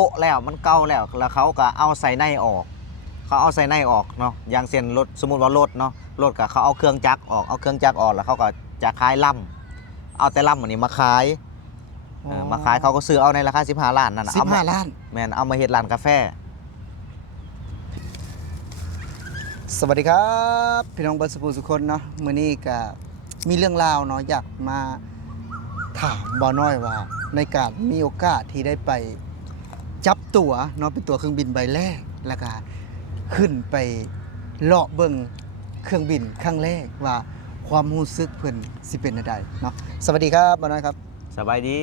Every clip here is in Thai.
โต๊ะแล้วมันเก่าแล้วเขาก็เอาใส่ในออกเขาเอาใส่ในออกเนาะอย่างเช่นรถสมมุติว่ารถเนาะรถก็เขาเอาเครื่องจักรออกแล้วเขาก็จะขายล่ำเอาแต่ล่ำอันนี้มาขายมาขายเขาก็ซื้อเอาในราคา15 ล้านนั่นนะ15 ล้านแม่นเอามาเฮ็ดร้านกาแฟสวัสดีครับพี่น้องเบิร์ดสุสุคนเนาะมื้อนี้ก็มีเรื่องราวเนาะอยากมาถามบ่าวน้อยว่าในการมีโอกาสที่ได้ไปจับตั๋วเนาะเป็นตั๋วเครื่องบินใบแรกแล้วก็ขึ้นไปเลาะเบิ่งเครื่องบินครั้งแรกว่าความรู้สึกเพิ่นสิเป็นจังไดเนาะสวัสดีครับบ่าวน้อยครับสบายดี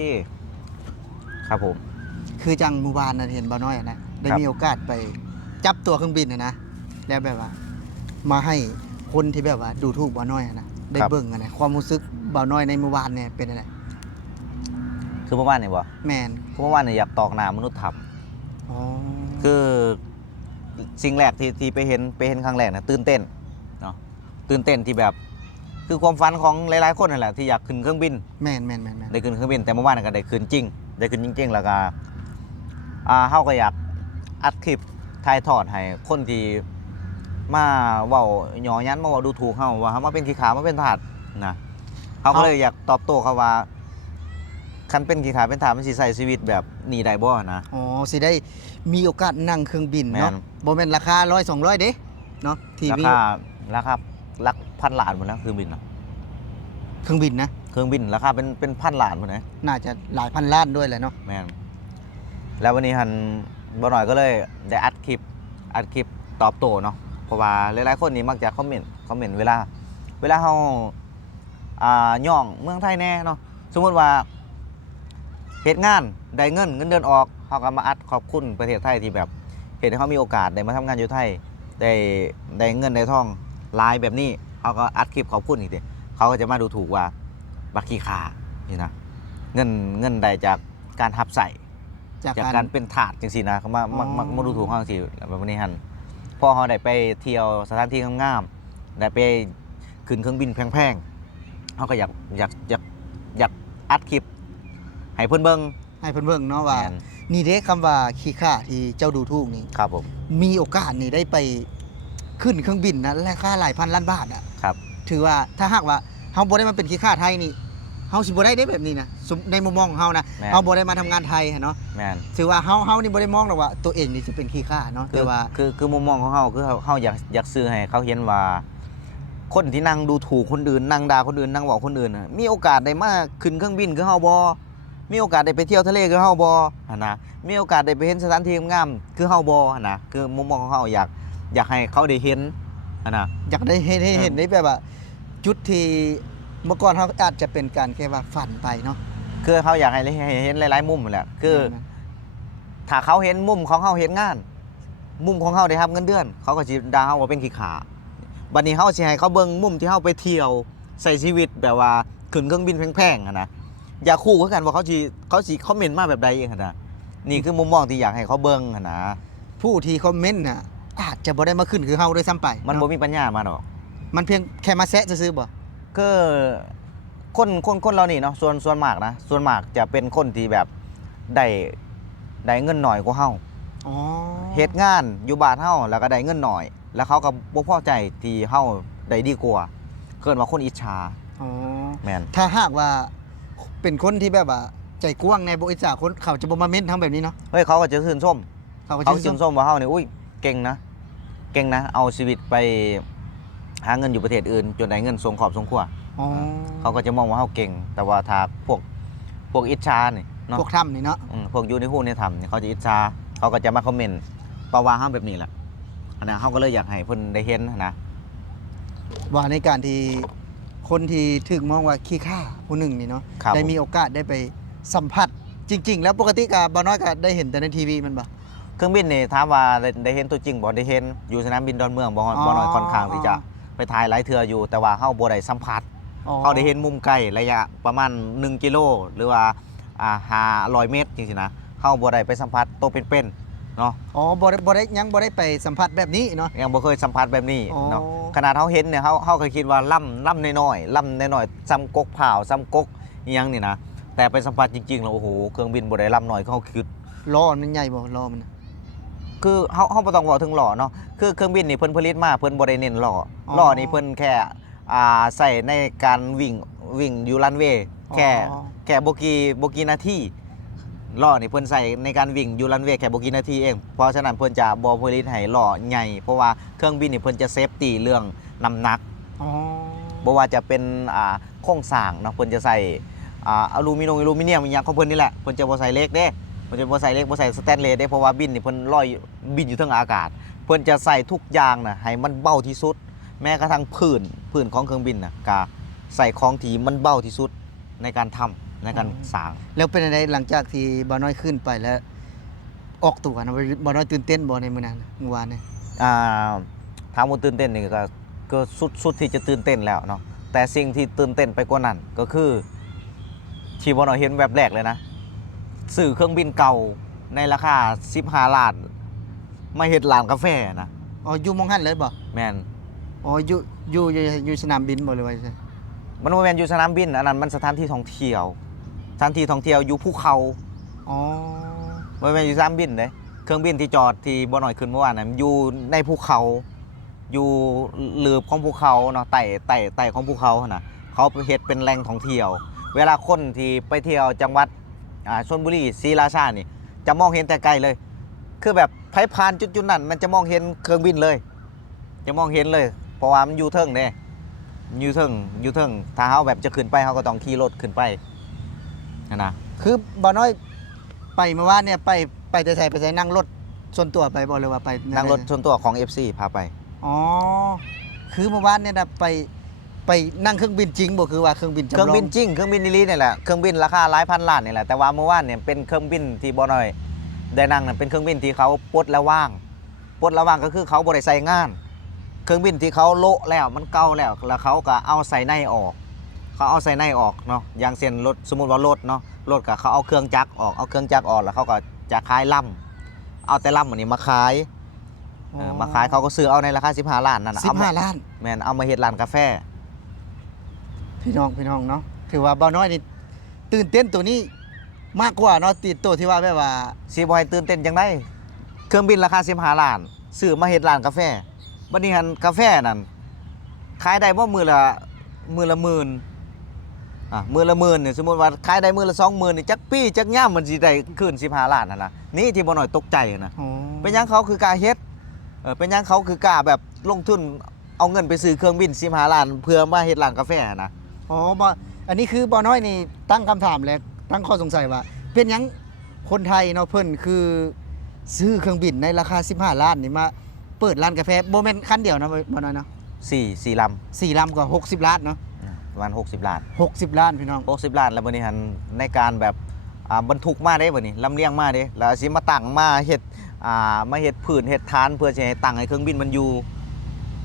ครับผม คือจังเมื่อวานน่ะเห็นบ่าวน้อยนะได้มีโอกาสไปจับตั๋วเครื่องบินนะแล้วแบบว่ามาให้คนที่แบบว่าดูถูกบ่าวน้อยนะได้เบิ่งนะความรู้สึกบ่าวน้อยในเมื่อวานเนี่ยเป็นอะไรคือเมื่อวานนี่บ่แมนเมื่อวานนี่อยากตอกหน้ามนุษย์ถ้อ๋อำคือสิ่งแรกที่ไปเห็นครั้งแรกนะตื่นเต้นเนาะตื่นเต้นที่แบบคือความฝันของหลายๆคนนั่นแหละที่อยากขึ้นเครื่องบินแมนได้ขึ้นเครื่องบินแต่เมื่อวานก็ได้ขึ้นจริงแล้วก็เฮาก็อยากอัดคลิปถ่ายทอดให้คนที่มาเว้าหยอยันมาเว้าดูถูกเฮาว่าเฮามาเป็นขี้ขามาเป็นทาสนะเฮาก็เลยอยากตอบโต้เขาว่าคันเป็นขี้ขาเป็นทาสมันสิใช้ชีวิตแบบนี้ได้บ่นะอ๋อสิได้มีโอกาสนั่งเครื่องบินเนาะบ่แม่นราคา100 200เด้เนาะที่มีราคาหลักพันล้านหมดแล้วเครื่องบินนะเครื่องบินนะเครื่องบินราคาเป็นพันล้านหมดนะน่าจะหลายพันล้านด้วยแหละเนาะแม่นแล้ววันนี้หันบ่หน่อยก็เลยได้อัดคลิปตอบโต้เนาะเพราะว่าหลายๆคนนี่มักจะคอมเมนต์เวลาเฮาย่องเมืองไทยแน่เนาะสมมุติว่าเฮ็ดงานได้เงินเดือนออกเฮาก็มาอัดขอบคุณประเทศไทยที่แบบเฮ็ดให้เฮามีโอกาสได้มาทำงานอยู่ไทยได้เงินได้ทองหลายแบบนี้เฮาก็อัดคลิปขอบคุณอีกทีเขาก็จะมาดูถูกว่าบักขี้ขานี่นะเงินได้จากการหับใส่จากการเป็นทาสจังซี่นะเขามาดูถูกเฮาจังซี่แบบนี้หั่นพอเฮาได้ไปเที่ยวสถานที่งามๆได้ไปขึ้นเครื่องบินแพงๆเฮาก็อยากอัดคลิปให้เพิ่นเบิ่งเนาะว่านี่เด้คำว่าขี้ข้าที่เจ้าดูถูกนี่ครับผมมีโอกาสนี่ได้ไปขึ้นเครื่องบินนะราคาหลายพันล้านบาทอ่ะครับถือว่าถ้าหากว่าเฮาบ่ได้มาเป็นขี้ข้าไทยนี่เฮาสิบ่ได้แบบนี้นะในมุมมองของเฮานะเฮาบ่ได้มาทำงานไทยเนาะแม่นถือว่าเฮานี่บ่ได้มองหรอกว่าตัวเองนี่สิเป็นขี้ข้าเนาะแต่ว่าคือมุมมองของเฮาคือเฮาอยากสื่อให้เขาเห็นว่าคนที่นั่งดูถูกคนอื่นนั่งด่าคนอื่นนั่งบอกคนอื่นมีโอกาสได้มาขึ้นเครื่องบินคือเฮาบ่มีโอกาสได้ไปเที่ยวทะเลคือเฮาบ่นะมีโอกาสได้ไปเห็นสถานที่งามคือเฮาบ่นะคือมุมมองของเฮาอยากให้เขาได้เห็นนะอยากได้เห็นได้แบบว่าจุดที่เมื่อก่อนเฮาอาจจะเป็นการแค่ว่าฝันไปเนาะคือเขาอยากให้เห็นหลายๆมุมแหละคือถ้าเขาเห็นมุมของเฮาเฮ็ดงานมุมของเฮาได้รับเงินเดือนเขาก็สิด่าเฮาว่าเป็นขี้ขาบัดนี้เฮาสิให้เขาเบิ่งมุมที่เฮาไปเที่ยวใช้ชีวิตแบบว่าขึ้นเครื่องบินแพงๆนะอย่าคู่คือกันว่าเขาสิคอมเมนต์มาแบบใดเองนะนี่คือมุมมองที่อยากให้เขาเบิ่งนะผู้ที่คอมเมนต์น่ะอาจจะบ่ได้มาขึ้นคือเฮาด้วยซ้ำไปมันบ่มีปัญญามาดอกมันเพียงแค่มาแซะซื่อๆบ่คือคนเรานี่เนาะส่วนมากนะส่วนมากจะเป็นคนที่แบบได้เงินหน่อยกว่าเฮาอ๋อเฮ็ดงานอยู่บ้านเฮาแล้วก็ได้เงินหน่อยแล้วเขาก็บ่พอใจที่เฮาได้ดีกว่าเกินว่าคนอิจฉาอ๋อแม่นถ้าหากว่าเป็นคนที่แบบว่าใจกว้างในบ่อิจฉาคนเขาจะบ่มาเม้นทำแบบนี้เนาะเฮ้ยเขาก็จะชื่นชมเขาชื่นชมว่าเฮานี่อุ้ยเก่งนะเอาชีวิตไปหาเงินอยู่ประเทศอื่นจนได้เงินส่งครอบส่งครัวเขาก็จะมองว่าเฮาเก่งแต่ว่าถ้าพวกอิจฉานี่เนาะพวกทำนี่เนาะพวกอยู่ในหู้ในทำนี่เขาจะอิจฉาเขาก็จะมาคอมเมนต์ต่อว่าเฮาแบบนี้แหละอันนั้นเฮาก็เลยอยากให้เพิ่นได้เห็นนะว่าในการที่คนที่ถึกมองว่าขี้ข้าผู้หนึ่งนี่เนาะได้มีโอกาสได้ไปสัมผัสจริงๆแล้วปกติก็บ่น้อยก็ได้เห็นแต่ในทีวีมันบ่เครื่องบินนี่ถามว่าได้เห็นตัวจริงบ่ได้เห็นอยู่สนามบินดอนเมืองบ่น้อยค่อนข้างที่จะไปถ่ายหลายเทื่ออยู่แต่ว่าเฮาบ่ได้สัมผัสเขาได้เห็นมุมไกลระยะประมาณ1กิโลหรือว่า500 เมตรจริงๆนะเฮาบ่ได้ไปสัมผัสตัวเป็นๆเนาะอ๋อบ่ได้ยังบ่ได้ไปสัมผัสแบบนี้เนาะยังบ่เคยสัมผัสแบบนี้เนาะขนาดเฮาเห็นเนี่ยเฮาก็คิดว่าล่ำน้อยๆซ้ำกกอีหยังนี่นะแต่ไปสัมผัสจริงๆแล้วโอ้โหเครื่องบินบ่ได้ล่ำน้อยเขา ล้อมันใหญ่บ่ล้อมันน่ะ คือเฮาบ่ต้องเว้าถึงล้อเนาะคือเครื่องบินนี่เพิ่นผลิตมาเพิ่นบ่ได้เน้นล้อ อ๋อ ล้อนี่เพิ่นแค่ใส่ในการวิ่งอยู่รันเวย์แค่ อ๋อ แค่บ่กี่นาทีล้อนี่เพิ่นใส่ในการวิ่งอยู่รันเวย์แค่บ่กี่นาทีเองเพราะฉะนั้นเพิ่นจะบ่ผลิตให้ล้อใหญ่เพราะว่าเครื่องบินนี่เพิ่นจะเซฟตี้เรื่องน้ำหนัก อ๋อ บ่ว่าจะเป็นโครงสร้างเนาะเพิ่นจะใส่อลูมิเนียมอีหยังของเพิ่นนี่แหละเพิ่นจะบ่ใส่เหล็กเด้เพิ่นจะบ่ใส่เหล็กบ่ใส่สแตนเลสเด้เพราะว่าบินนี่เพิ่นลอยบินอยู่เทิงอากาศ เพิ่นจะใส่ทุกอย่างน่ะให้มันเบาที่สุด แม้กระทั่งพื้นของเครื่องบินน่ะก็ใส่ของที่มันเบาที่สุดในการทำในการสร้าง แล้วเป็นอะไรหลังจากที่บ่าวน้อยขึ้นไปแล้ว ออกตัวนะบ่าวน้อยตื่นเต้นบ่ในมื้อนั้นเมื่อวานนี่ อ่าถามว่าตื่นเต้นนี่ก็สุดที่จะตื่นเต้นแล้วเนาะแต่สิ่งที่ตื่นเต้นไปกว่านั้นก็คือที่บ่น้อยเห็นแบบแรกเลยนะซื้อเครื่องบินเก่าในราคา15ล้านมาเฮ็ดร้านกาแฟนะ อ๋ออยู่หมองหันเลยบ่ แม่น อ๋ออยู่สนามบินบ่เลยว่าใช่ มันบ่แม่นอยู่สนามบินอันนั้นมันสถานที่ท่องเที่ยวสถานที่ท่องเที่ยวอยู่ภูเขา อ๋อ บ่แม่นอยู่สนามบินเด้เครื่องบินที่จอดที่บ่น้อยขึ้นเมื่อวานน่ะอยู่ในภูเขาอยู่หลืบของภูเขาเนาะไต่ของภูเขาหั่นน่ะเขาเฮ็ดเป็นแหล่งท่องเที่ยว เวลาคนที่ไปเที่ยวจังหวัดชลบุรีศรีราชานี่จะมองเห็นแต่ไกลเลย คือแบบไผผ่านจุดๆนั้นมันจะมองเห็นเครื่องบินเลย จะมองเห็นเลย เพราะว่ามันอยู่เทิงเด้อยู่เทิงถ้าเฮาแบบจะขึ้นไปเฮาก็ต้องขี่รถขึ้นไปนั่นนะ คือบ่าวน้อยไปเมื่อวานเนี่ยไปแต่ไสไปไสนั่งรถส่วนตัวไปบ่หรือว่าไป นั่งรถส่วนตัวของ FC พาไป อ๋อคือเมื่อวานเนี่ยนะไปนั่งเครื่องบินจริงบ่คือว่าเครื่องบินจำลอง เครื่องบินจริงเครื่องบินลีนี่แหละเครื่องบินราคาหลายพันล้านนี่แหละแต่ว่าเมื่อวานเนี่ยเป็นเครื่องบินที่บ่น้อยได้นั่งน่ะเป็นเครื่องบินที่เขาปลดแล้วว่างก็คือเขาบ่ได้ใส่งาน เครื่องบินที่เขาโละแล้วมันเก่าแล้วเขาก็เอาใส่ในออกเนาะอย่างเช่นรถสมมุติว่ารถเนาะรถก็เขาเอาเครื่องจักรออกแล้วเขาก็จะขายล่ำเอาแต่ล่ำอันนี้มาขายมาขายเขาก็ซื้อเอาในราคา15ล้านนั่นน่ะเอามา 15ล้าน แม่นเอามาเฮ็ดร้านกาแฟ พี่น้องเนาะถือว่าบ่าวน้อยนี่ตื่นเต้นตัวนี้มากกว่าเนาะติดตัวที่ว่าแบบว่า สิบ่ให้ตื่นเต้นจังได๋เครื่องบินราคา15ล้านซื้อมาเฮ็ดร้านกาแฟบัดนี้หันกาแฟนั่นขายได้บ่มื้อละหมื่นมื้อละหมื่นนี่สมมุติว่าขายได้มื้อละ20,000นี่จักปีจักยามมันสิได้คืน15ล้านนั่นล่ะนี่ที่บ่น้อยตกใจนะ อ๋อ เป็นหยังเขาคือกล้าเฮ็ดเป็นหยังเขาคือกล้าแบบลงทุนเอาเงินไปซื้อเครื่องบิน15ล้านเพื่อมาเฮ็ดร้านกาแฟนะ อ๋อบ่อันนี้คือบ่าวน้อยนี่ตั้งคำถามและตั้งข้อสงสัยว่า เป็นหยังคนไทยเนาะเพิ่นคือซื้อเครื่องบินในราคา15ล้านนี่มาเปิดร้านกาแฟบ่แม่นคันเดียวนะบ่น้อยเนาะ 4ลำ 4ลำก็60ล้านเนาะ ประมาณ60ล้าน 60ล้านพี่น้อง 60ล้านแล้วบัดนี้หันในการแบบบรรทุกมาได้บัดนี้ลำเลียงมาเด้แล้วสิมาตั้งมาเฮ็ดมาเฮ็ดพื้นเฮ็ดฐานเพื่อจะให้ตั้งให้เครื่องบินมันอยู่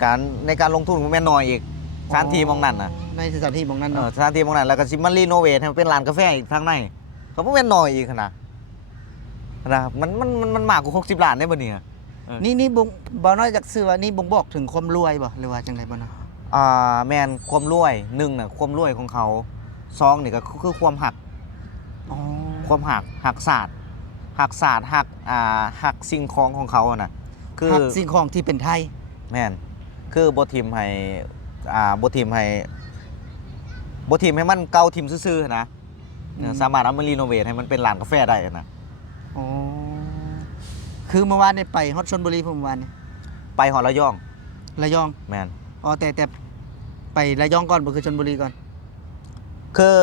การในการลงทุนมันแม่นน้อยอีกสถานที่หมองนั้นน่ะ ในสถานที่หมองนั้น เออ เนาะ สถานที่หมองนั้นแล้วก็สิมารีโนเวทให้มันเป็นร้านกาแฟอีกทางในก็บ่แม่นน้อยอีกนะมันมากกว่า60ล้านได้บัดนี้ นี่บ่น้อยจากซื้อว่านี่บ่งบอกถึงความรวยบ่หรือว่าจังไดบ่เนาะ แมนความรวยหนึ่งน่ะความรวยของเขาสองนี่ก็คือความหัก อ๋อ ความหักศาสตร์หักสิ่งของเขาอะนะคือ หักสิ่งของที่เป็นไทย แมนคือบ่ทิมให้บ่ทิมให้มันเก่าทิมซื่อๆนะสามารถเอามารีโนเวทให้มันเป็นร้านกาแฟได้นะ อ๋อคือเมื่อวานนี่ไปฮอดชลบุรีผมเมื่อวานนี่ ไปหอระยอง ระยอง แมน อ๋อแต่ไประยองก่อนบ่คือชลบุรีก่อน คือ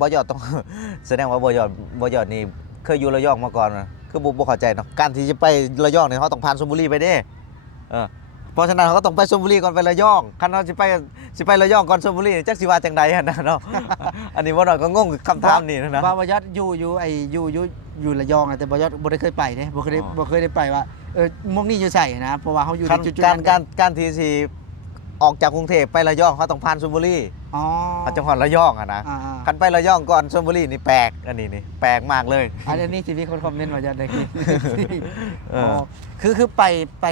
บอยอดต้อง แสดงว่าบอยอดนี่เคยอยู่ระยองมาก่อนนะคือบ่เข้าใจเนาะการที่จะไประยองเนี่ยเขาต้องผ่านชลบุรีไปเด้เพราะฉะนั้นเขาก็ต้องไปชลบุรีก่อนไประยองคันเขาสิไประยองก่อนชลบุรีจักสิว่าจังใดหั่นนะเนาะ อันนี้บ่น้อยก็งงกับคำถามนี่นะ ว่าบ่ยอดอยู่ระยองอะแต่บ่ยอดบ่ได้เคยไปเด้บ่เคยได้ไปว่าหมองนี่อยู่ไสนะเพราะว่าเฮาอยู่ในจุดๆนั้น การที่สิออกจากกรุงเทพไประยองเขาต้องผ่านชลบุรี อ๋อ เขาจังหวัดระยองอะนะ อ่า คันไประยองก่อนชลบุรีนี่แปลกอันนี้นี่แปลกมากเลย อันนี้สิมีคนคอมเมนต์ว่าจะได้คือ เออ คือไป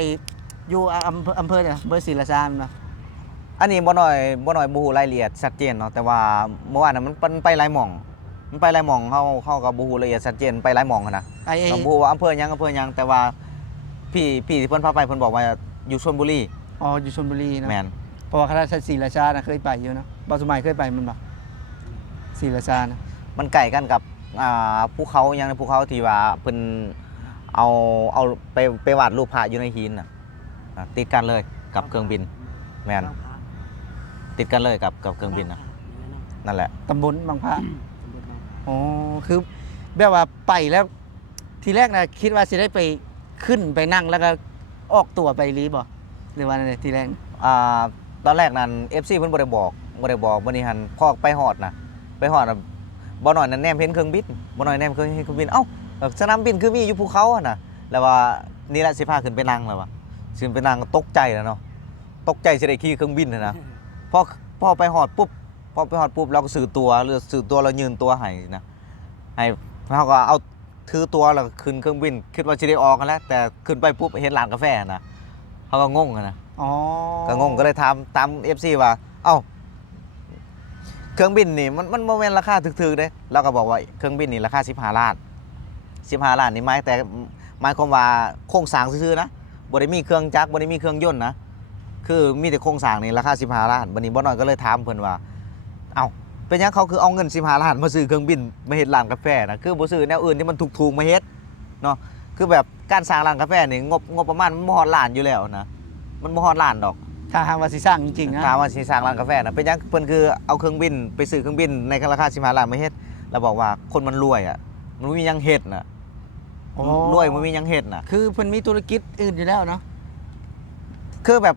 อยู่อำเภอเนี่ยอำเภอศรีราชาเนาะ อันนี้บ่น้อยบ่ฮู้รายละเอียดชัดเจนเนาะแต่ว่าเมื่อวานน่ะมันไปหลายหม่อง มันไปหลายหม่องเฮาก็บ่ฮู้ละเอียดชัดเจนไปหลายหม่องหันนะ ไอ้ เราบ่ฮู้ว่าอำเภอหยังแต่ว่าพี่ที่เพิ่นพาไปเพิ่นบอกว่าอยู่ชลบุรี อ๋ออยู่ชลบุรีเนาะ แม่น เพราะว่าคณะศรีราชานะเคยไปอยู่เนาะบ่สมัยเคยไปมันบ่ศรีราชานะ มันใกล้กันกับภูเขาหยังในภูเขาที่ว่าเพิ่นเอาไปวาดรูปพระอยู่ในหินน่ะติดกันเลยกับเครื่องบินแม่นติดกันเลยกับเครื่องบินน่ะนั่นแหละ ตำบลบางพระอ๋อคือแบบว่าไปแล้วทีแรกนะคิดว่าสิได้ไปขึ้นไปนั่งแล้วก็ออกตัวไปรีบ่หรือว่าอะไรทีแรก ตอนแรกนั้น FC เพิ่นบ่ได้บอกวันนี้หันพอไปฮอดนะไปฮอดน่ะบ่น้อยนั้นแนมเห็นเครื่องบินบ่น้อยแนมเครื่องบินเอ้าสนามบินคือมีอยู่ภูเขาอะนะแล้วว่านี่แหละสิพาขึ้นไปนั่งแล้วว่าสิขึ้นไปนั่งก็ตกใจแล้วเนาะตกใจสิได้ขี่เครื่องบินนะพอไปฮอดปุ๊บเราก็ซื้อตั๋วเรายืนตั๋วให้นะให้เขาก็เอาถือตั๋วแล้วก็ขึ้นเครื่องบินคิดว่าสิได้ออกกันแล้วแต่ขึ้นไปปุ๊บเห็นร้านกาแฟนะเขาก็งงอะนะ อ๋อ ก็งงก็เลยถามตาม FC ว่าเอ้าเครื่องบินนี่มันบ่แม่นราคาถูกๆเด้เราก็บอกว่าเครื่องบินนี่ราคา15 ล้าน15 ล้านนี่หมายความว่าโครงสร้างซื่อๆนะบ่ได้มีเครื่องจักรบ่ได้มีเครื่องยนต์นะคือมีแต่โครงสร้างนี่ราคา15 ล้านบัดนี้บ่น้อยก็เลยถามเพิ่นว่าเอ้าเป็นหยังเขาคือเอาเงิน15 ล้านมาซื้อเครื่องบินมาเฮ็ดร้านกาแฟนะคือบ่ซื้อแนวอื่นที่มันถูกๆมาเฮ็ดเนาะคือแบบการสร้างร้านกาแฟนี่งบประมาณมันบ่ฮอดล้านอยู่แล้วนะมันบ่ฮอดล้านดอก ถ้าหากว่าสิสร้างจริงๆนะ ถามว่าสิสร้างร้านกาแฟนะเป็นหยังเพิ่นคือเอาเครื่องบินไปซื้อเครื่องบินในราคา15 ล้านมาเฮ็ดแล้วบอกว่าคนมันรวยอ่ะมันบ่มีหยังเฮ็ดน่ะ อ๋อ รวยมันมีหยังเฮ็ดน่ะ คือเพิ่นมีธุรกิจอื่นอยู่แล้วเนาะ คือแบบ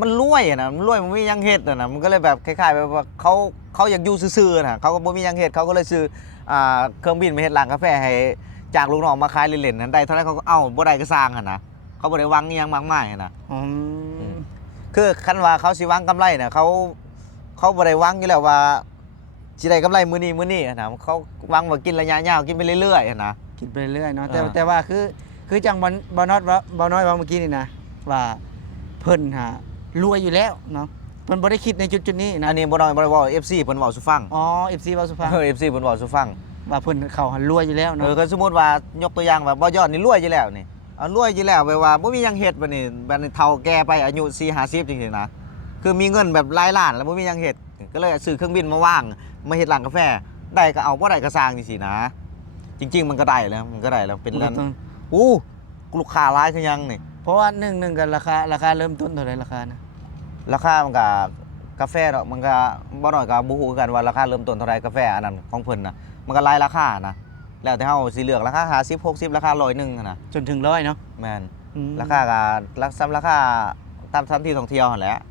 มันรวยอะนะมันรวยมันมีหยังเฮ็ดอะนะมันก็เลยแบบคล้ายๆแบบว่าเขาอยากอยู่ซื่อๆนะเขาก็บ่มีหยังเฮ็ดเขาก็เลยซื้อเครื่องบินมาเฮ็ดร้านกาแฟให้จากลูกน้องมาขายเล่นๆนั้นได้เท่าไหร่เขาก็เอ้าบ่ได้ก็สร้างหั่นนะเขาบ่ได้หวังอิหยังมากมายอะนะ อืม คือคันว่าเขาสิหวังกำไรน่ะเขาบ่ได้หวังอยู่แล้วว่าสิได้กำไรมื้อนี้อะนะเขาหวังว่ากินระยะยาวกินไปเรื่อยๆอะนะ คิดไปเรื่อยเนาะ อ่า แต่ว่าคือจังบอนอตว่าบอน้อยว่าเมื่อกี้นี่นะว่าเพิ่นหารวยอยู่แล้วเนาะเพิ่นบ่ได้คิดในจุดนี้นะ อันนี้บ่น้อยบ่ได้เว้า FC เพิ่นเว้าสู่ฟัง อ๋อ FC ว่าสุภาพ FC เพิ่นเว้าสู่ฟัง ว่าเพิ่นเขาหันรวยอยู่แล้วเนาะ คือสมมุติว่ายกตัวอย่างแบบบ่ยอดนี่รวยอยู่แล้วนี่รวยอยู่แล้วแปลว่าบ่มีหยังเฮ็ดบัดนี้เฒ่าแก่ไปอายุ40-50จริงๆนะคือมีเงินแบบหลายล้านแล้วบ่มีหยังเฮ็ดก็เลยซื้อเครื่องบินมาว่างมาเฮ็ดร้านกาแฟได้ก็เอาบ่ได้ก็สร้างจังซี่นะ จริง ๆ มันก็ได้แล้วเป็นร้านอู้ลูกค้าหลายคือหยังนี่ เพราะว่าหนึ่งกันราคาเริ่มต้นเท่าไหร่ราคานะ ราคามันก็กาแฟเนาะมันก็บ่น้อยก็บ่ฮู้คือกันว่าราคาเริ่มต้นเท่าไหร่กาแฟอันนั้นของเพิ่นน่ะมันก็หลายราคานะแล้วแต่เฮาสิเลือกราคา50 60ราคา100นึงนะ จนถึง100เนาะ แม่น อืม ราคาก็ราคาตามสถานที่ท่องเที่ยวหั่นแหละ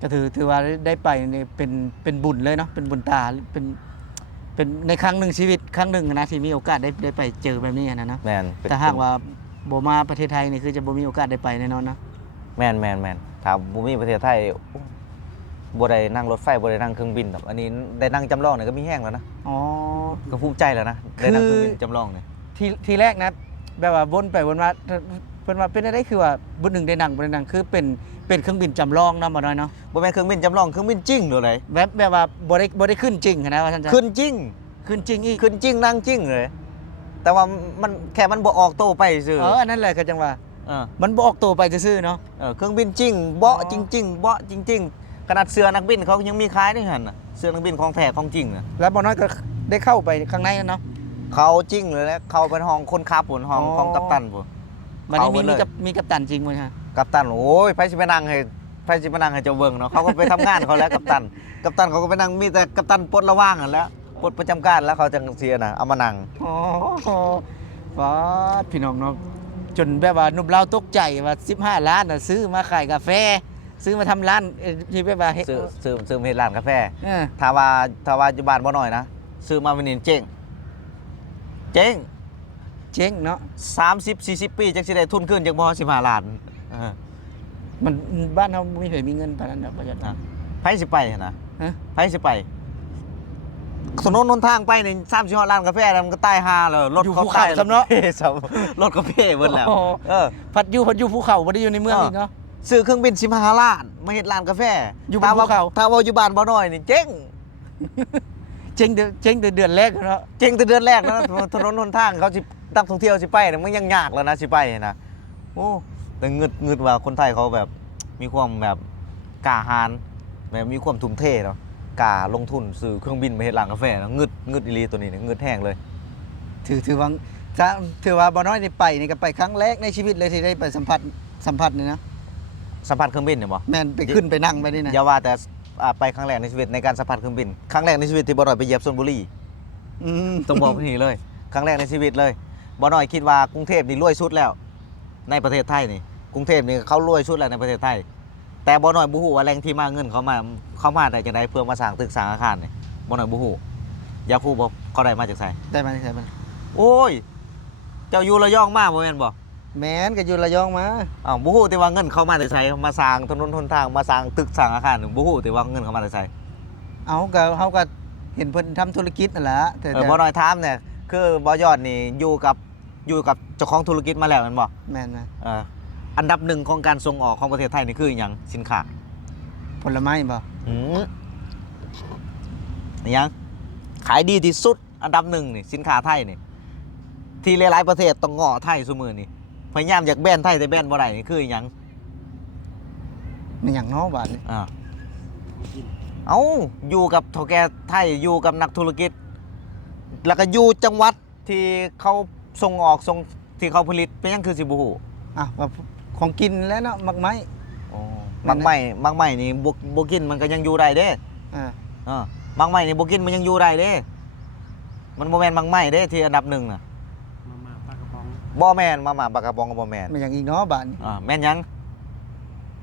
ก็ถือว่าได้ไปนี่เป็นบุญเลยเนาะเป็นบุญตาเป็นในครั้งหนึ่งชีวิตครั้งหนึ่งนะที่มีโอกาสได้ไปเจอแบบนี้นะเนาะ แม่นเป็น แต่หากว่าบ่มาประเทศไทยนี่คือจะบ่มีโอกาสได้ไปแน่นอนนะ แม่นถ้าบ่มีประเทศไทยบ่ได้นั่งรถไฟบ่ได้นั่งเครื่องบินดอกอันนี้ได้นั่งจำลองนี่ก็มีแห้งแล้วนะ อ๋อ ก็ภูมิใจแล้วนะได้นั่งเครื่องบินจำลองนี่ ทีแรกนะแบบว่าวนไปวนมาเพิ่นว่าเป็นได้คือว่าบุญหนึ่งได้นั่งคือเป็นเครื่องบินจำลองเนาะบ่น้อยเนาะ บ่แม่นเครื่องบินจำลองเครื่องบินจริงหรืออะไร แบบว่าบ่ได้ขึ้นจริงนะว่าซั่นจ้ะ ขึ้นจริง ขึ้นจริงอีก ขึ้นจริงนั่งจริงเลย แต่ว่ามันแค่มันบ่ออกโตไปซื่อ อันนั้นแหละก็จังว่า เออ มันบ่ออกตัวไปซื่อๆเนาะ เครื่องบินจริงเบาะจริงๆเบาะจริง ๆ ขนาดเสื้อนักบินเขายังมีขายนี่หั่นน่ะเสื้อนักบินของแท้ของจริงน่ะ แล้วบ่น้อยก็ได้เข้าไปข้างในเนาะ เขาจริงเลยแหละเขาเป็นห้องคนขับพุ่นห้อง อ๋อ ของกัปตันพุ่น มันนี้ เข้าไปเลย มีกัปตันจริงมั้ยฮะ กัปตันโอ้ยไผสิไปนั่งให้เจ้าเบิ่งเนาะเขาก็ไปทำงานเขาแล้วกัปตันเขาก็ไปนั่งมีแต่กัปตันปลดระว่างนั่นแหล้วปลดประจำการแล้วเขาจังเสียน่ะเอามานั่ง อ๋อฟ้าพี่น้องเนาะจนแบบว่าหนุ่มลาวตกใจว่า15ล้านน่ะซื้อมาขายกาแฟ ซื้อมาทำร้านที่แบบว่าเฮ็ด ซื้อมาเฮ็ดร้านกาแฟ เออ ถ้าว่าอยู่บ้านบ่น้อยนะซื้อมาวันนี้เจ๊ง เจ๊งเนาะ 30-40 ปีจักสิได้ทุนขึ้นจักบ่15 ล้านเออ มันบ้านเฮาบ่มีไผมีเงินปานนั้นดอกบ่จัด ไผสิไปหั่นนะ ฮะ ไผสิไปถนนหนทางไปนี่30ล้านกาแฟแล้วมันก็ตายห่าแล้วรถเขาตายรถก็เพ่เบิดแล้ว โอ้ เออ พัดอยู่ภูเขาบ่ได้อยู่ในเมืองอีกเนาะ ซื้อเครื่องบิน15 ล้านมาเฮ็ดร้านกาแฟ อยู่บนภูเขา ถ้าว่าอยู่บ้านบ่น้อยนี่เจ๊ง เจ๊งเดือนแรกเนาะ เจ๊งแต่เดือนแรกนะ ถนนหนทางเขาสินักท่องเที่ยวสิไปเนี่ยมันยังยากแล้วนะสิไปนะโอ้แต่เงึดว่าคนไทยเขาแบบมีความแบบกล้าหาญแบบมีความทุ่มเทเนาะกล้าลงทุนซื้อเครื่องบินไปเฮ็ดร้านกาแฟเนาะเงึดอีหลีตัวนี้เนี่ยเงึดแห้งเลย ถือว่าถือว่าบ่น้อยได้ไปนี่ก็ไปครั้งแรกในชีวิตเลยที่ได้ไปสัมผัสนี่นะ สัมผัสเครื่องบินเนี่ยบ่ แม่นไปขึ้นไปนั่งไปนี่นะ อย่าว่าแต่ไปครั้งแรกในชีวิตในการสัมผัสเครื่องบินครั้งแรกในชีวิตที่บ่น้อยไปเหยียบชลบุรี ต้องบอกนี่เลย ครั้งแรกในชีวิตเลยบ่น้อยคิดว่ากรุงเทพนี่รวยสุดแล้ว ในประเทศไทยนี่กรุงเทพนี่เขารวยสุดแล้วในประเทศไทย แต่บ่น้อยบ่ฮู้ว่าแหล่งที่มาเงินเขามาได้จังไดเพื่อมาสร้างตึกสร้างอาคารนี่บ่น้อยบ่ฮู้อยากฮู้บ่เขาได้มาจากไส ได้มาใช่ไหม โอ้ย เจ้าอยู่ระยองมาบ่แม่นบ่ แม่นก็อยู่ระยองมา อ้าวบ่ฮู้แต่ว่าเงินเขามาจากไสมาสร้างถนนหนทางมาสร้างตึกสร้างอาคารนี่บ่ฮู้แต่ว่าเงินเขามาจากไส เอาก็เฮาก็เห็นเพิ่นทำธุรกิจนั่นแหละแต่ บ่น้อยถามเนี่ยคือบ่ยอดนี่อยู่กับเจ้าของธุรกิจมาแล้วแม่นบ่ แม่นนะ อันดับหนึ่งของการส่งออกของประเทศไทยนี่คืออหย่างสินค้า ผลไม้บ่ อหย่างขายดีที่สุดอันดับหนึ่งนี่สินค้าไทยนี่ที่หลายๆประเทศต้องง้อไทยซุมื้อนี่พยายามอยากแบนไทยแต่แบนบ่ได้นี่คืออหย่าง มันหยังเนาะบาดนี้ เอาอยู่กับเฒ่าแก่ไทยอยู่กับนักธุรกิจ แล้วก็อยู่จังหวัดที่เขาส่งออกส่งที่เขาผลิตเป็นหยังคือสิบ่ฮู้ อ่ะว่าของกินแล้วเนาะมักไม้ บางไม้นี่บ่กินมันก็ยังอยู่ได้เด้ อ่า บางไม้นี่บ่กินมันยังอยู่ได้เด้ มันบ่แม่นบางไม้เด้ที่อันดับหนึ่งน่ะ มาปลากระป๋อง บ่แม่นมาปลากระป๋องก็บ่แม่น มันหยังอีกเนาะบาดนี้ แม่นหยัง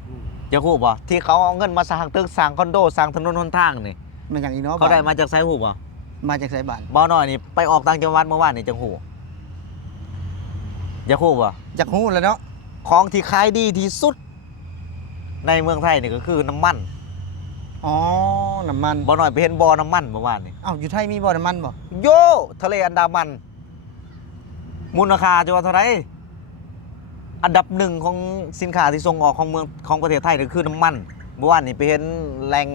อืม จะฮู้บ่ที่เขาเอาเงินมาสร้างตึกสร้างคอนโดสร้างถนนหนทางนี่ มันหยังอีกเนาะ เขาได้มาจากไสฮู้บ่ มาจากไสบาด บ่น้อยนี่ไปออกต่างจังหวัดเมื่อวานนี่จังฮู้อยากฮู้บ่ อยากฮู้แล้วเนาะ ของที่ขายดีที่สุด ในเมืองไทยนี่ก็คือน้ำมัน อ๋อน้ำมัน บ่น้อยไปเห็นบ่อน้ำมันเมื่อวานนี่ อ้าวอยู่ไทยมีบ่อน้ำมันบ่ โยทะเลอันดามัน มูลค่าจะว่าเท่าไหร่อันดับหนึ่งของสินค้าที่ส่งออกของเมืองของประเทศไทยก็คือน้ำมันเมื่อวานนี่ไปเห็นแหล่ง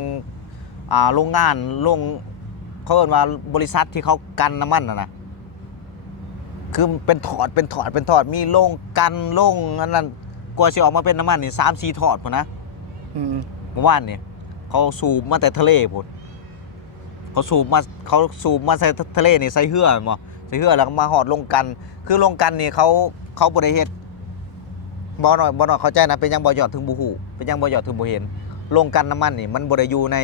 โรงงานเขาเรียกว่าบริษัทที่เขากันน้ำมันนะคือเป็นถอดมีโรงกันโรงอันนั้นกว่าจะออกมาเป็นน้ำมันนี่3-4 ถอดพุ่นนะ อืม เมื่อวานนี่เขาสูบมาแต่ทะเลพุ่นเขาสูบมาใส่ทะเลนี่ใส่เหือมั้ใส่เหือแล้วก็มาหอดลงกัน คือลงกันนี่เขาบริเฮ็ดบ่หน่อยเข้าใจนะเป็นยังบ่ยอดถึงบ่ฮู้เป็นยังบ่ยอดถึงบ่เห็นลงกันน้ำมันนี่มันบ่ได้อยู่ใน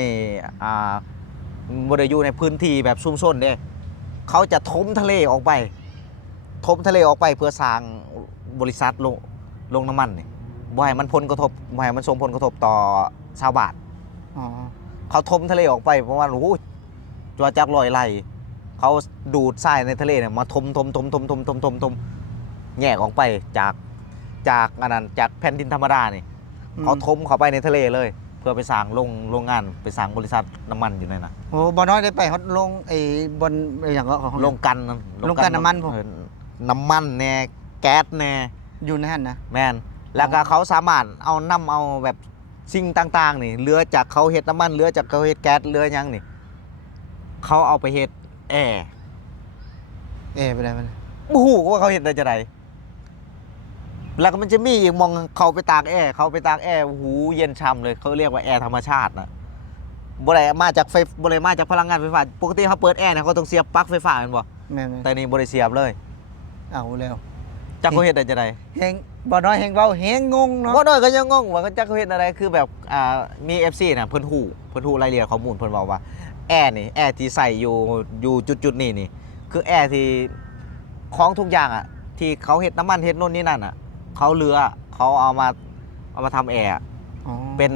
บ่ได้อยู่ในพื้นที่แบบชุมชนเด้เขาจะถมทะเลออกไปเพื่อสร้างบริษัทลงน้ำมันนี่บ่ให้มันบ่ให้มันส่งผลกระทบต่อชาวบ้าน อ๋อ เขาถมทะเลออกไปเพราะว่าโอ้โหจัวจักรลอยไหลเขาดูดทรายในทะเลเนี่ยมาถมแยกออกไปจากอันนั้นจากแผ่นดินธรรมดานี่เขาถมเข้าไปในทะเลเลย เพื่อไปสร้างโรงงานไปสร้างบริษัทน้ำมันอยู่ในนั้น โอ้บ่น้อยได้ไปฮอดลงไอ้บนไอ้หยังก็ของ โรงกัน โรงกลั่นน้ำมันผม น้ำมันแน่แก๊สแน่ อยู่ในหั่นนะ แมนแล้วก็เขาสามารถเอาแบบสิ่งต่างๆนี่เหลือจากเขาเฮ็ดน้ำมันเหลือจากเขาเฮ็ดแก๊สเหลือหยังนี่เขาเอาไปเฮ็ดแอร์ ไปได้ บ่ฮู้ว่าเขาเฮ็ดได้จังไดแล้วก็มันจะมีอีกมองเขาไปตากแอร์โอ้โหเย็นช่ำเลยเขาเรียกว่าแอร์ธรรมชาตินะบ่ได้มาจากพลังงานไฟฟ้าปกติเขาเปิดแอร์เนี่ยเขาต้องเสียบปลั๊กไฟฟ้าแม่นบ่ แม่น แต่นี่บ่ได้เสียบเลย ๆเอาแล้ว จักเขาเฮ็ดได้จังได แฮงบ่น้อยแฮงเว้าแฮงงงเนาะ บ่น้อยก็ยังงงว่าจักเขาเฮ็ดอะไรคือแบบมี FC น่ะเพิ่นฮู้รายละเอียดข้อมูลเพิ่นบอกว่าแอร์ที่ใส่อยู่จุดๆนี่คือแอร์ที่ของทุกอย่างอ่ะที่เขาเฮ็ดน้ำมันเฮ็ดโน่นนี่นั่นอ่ะเขาเรือเขาเอามาทำแอร์ อ๋อ เป็น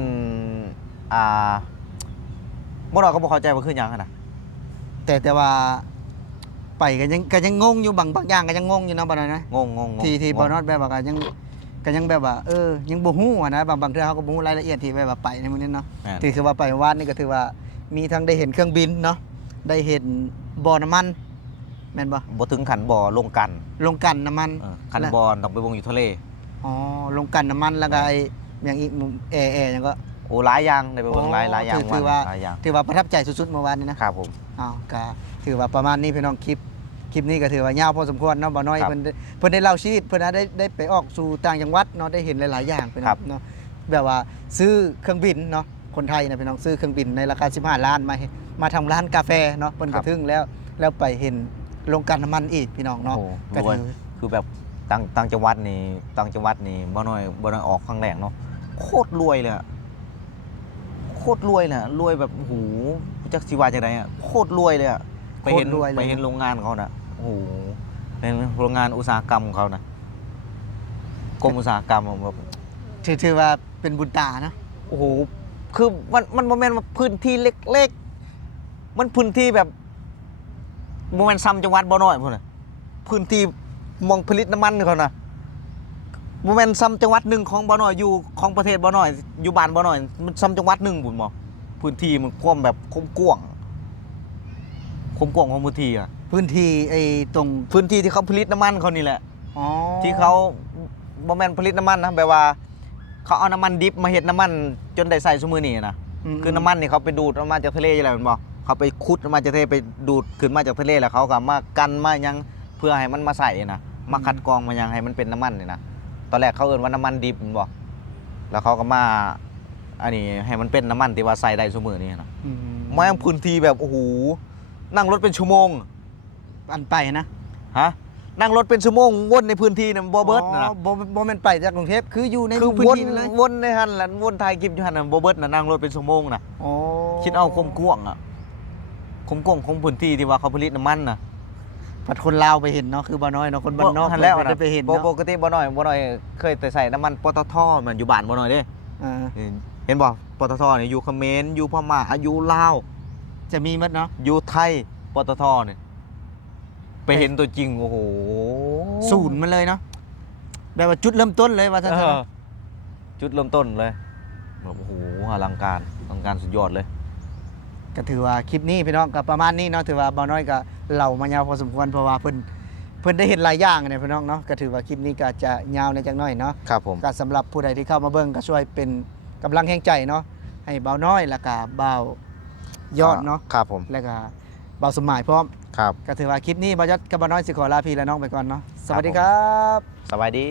บ่น้อยก็บ่เข้าใจว่าคือหยังอะนะ แต่ว่าไปก็ยังงงอยู่บางอย่างก็ยังงงอยู่เนาะบ่น้อยนะ งงที่บ่น้อยแบบว่าก็ยังแบบว่ายังบ่ฮู้อะนะบางเทื่อเขาก็บ่ฮู้รายละเอียดที่แบบว่าไปในมื้อนี้เนาะ แม่น ที่คือว่าไปวาดนี่ก็ถือว่ามีทั้งได้เห็นเครื่องบินเนาะได้เห็นบ่อน้ำมันแม่นบ่ บ่ถึงขันบ่อลงกัน ลงกลั่นน้ำมัน ขันบ่อต้องไปวงอยู่ทะเล อ๋อลงกลั่นน้ำมันแล้วก็ไอ้อย่างอีกแอร์หยังก็ โ โอ้หลายอย่างได้ไปเบิ่งหลายอย่าง ถือว่า หลายอย่าง ถือว่าประทับใจสุดๆเมื่อวานนี้นะครับ ผม อ้าวก็ถือว่าประมาณนี้พี่น้องคลิปนี้ก็ถือว่ายาวพอสมควรเนาะบ่น้อย ครับ เพิ่นได้เล่าชีวิตเพิ่นได้ไปออกสู่ต่างจังหวัดเนาะได้เห็นหลายๆอย่างพี่น้ ครั อบ งเนาะแบบว่าซื้อเครื่องบินเนาะคนไทยนะพี่น้องซื้อเครื่องบินในราคา15 ล้านมาทำร้านกาแฟเนาะเพิ่น ครั ก็ บ ทึ่งแล้วไปเห็นโรงกลั่นน้ำมันอีกพี่น้องเนาะ โอ้ ก็ รวย ถือ คือแบบต่างจังหวัดนี่บ่น้อยออกครั้งแรกเนาะโคตรรวยเลยอะโคตรรวยเลยอะรวยแบบโอ้โหจักสิว่าจังไดอะโคตรรวยเลยอะไปเห็น โคตรรวยเลย ไปเห็นโรงงานเขาน่ะโอ้โหเป็นโรงงานอุตสาหกรรมของเขานะกรมอุตสาหกรรมแบบ ถือว่าเป็นบุญตาเนาะ โอ้โหคือมันโมเมนต์พื้นที่เล็กๆมันพื้นที่แบบโมเมนต์ซ้ำจังหวัดบ่น้อยพุ่นน่ะพื้นที่มองผลิตน้ำมันเขานะโมเมนต์ซ้ำจังหวัดหนึ่งของบ่น้อยอยู่ของประเทศบ่น้อยอยู่บ้านบ่น้อยมันซ้ำจังหวัดหนึ่งบุญบ่พื้นที่มันกว้างแบบกว้างของพื้นที่อะ พื้นที่ไอ้ตรง พื้นที่ที่เขาผลิตน้ำมันเขานี่แหละ อ๋อ ที่เขาบ่แม่นผลิตน้ำมันนะแบบว่าเขาเอาน้ำมันดิบมาเฮ็ดน้ำมันจนได้ใส่ซุมื้อนี้นะ คือน้ำมันนี่เขาไปดูดออกมาจากทะเลอยู่แล้วแมันบอกเขาไปขุดออกมาจากทะเลไปดูดขึ้นมาจากทะเลแล้วเขาก็มากันมายังเพื่อให้มันมาใส่นะมาคัดกรองมายังให้มันเป็นน้ำมันนี่นะตอนแรกเขาเอิ้นว่าน้ำมันดิบแมันบอกแล้วเขาก็มาอันนี้ให้มันเป็นน้ำมันที่ว่าใส่ได้ซุมื้อนี้นะ อื มายังพื้นที่แบบโอ้โหนั่งรถเป็นชั่วโมง อันไปนะ ฮะนั่งรถเป็นชั่วโมงวนในพื้นที่นะบ่เบิดนะ อ๋อบ่แม่นไปจากกรุงเทพคืออยู่ใน คือ พื้น วน ที่นั่นเลย วนในหันแหละวนถ่ายคลิปอยู่หันน่ะบ่เบิดน่ะนั่งรถเป็นชั่วโมงน่ะ อ๋อ คิดเอาคมกว้างอ่ะคมกว้างของพื้นที่ที่ว่าเขาผลิตน้ำมันน่ะ ผัดคนลาวไปเห็นเนาะคือบ่น้อยเนาะคนบ้านนอก หันแล้ว ได้ นะ ไปเห็น ป เนาะ กติบ่น้อยเคยแต่ใส่น้ำมันปตทมันอยู่บ้านบ่น้อยเด้ อ่า เห็นบ่ปตทนี่อยู่เขมรอยู่พม่าอยู่ลาว จะมีหมดเนาะ อยู่ไทยปตทนี่ไปเห็นตัวจริงโอ้โห ศูนย์มันเลยเนาะแบบว่าจุดเริ่มต้นเลยว่าซั่น เอ ๆ อ เนาะ จุดเริ่มต้นเลยแบบโอ้โหอลังการสุดยอดเลย ก็ถือว่าคลิปนี้พี่น้องก็ประมาณนี้เนาะถือว่าบ่น้อยก็เล่ามายาวพอสมควรเพราะว่าเพิ่นได้เห็นหลายอย่างเนี่ยพี่น้องเนาะก็ถือว่าคลิปนี้ก็จะยาวในจักหน่อยเนาะ ครับผม ก็สำหรับผู้ใดที่เข้ามาเบิ่งก็ช่วยเป็นกำลังแห่งใจเนาะให้เบาน้อยแล้วก็เบายอดเนาะ ครับผม แล้วก็เบาสมหมายพร้อม ครับ ก็ถือว่าคลิปนี้บอยอดกับบอยน้อยสิขอลาพี่และน้องไปก่อนเนาะสวัสดีครับ สบายดี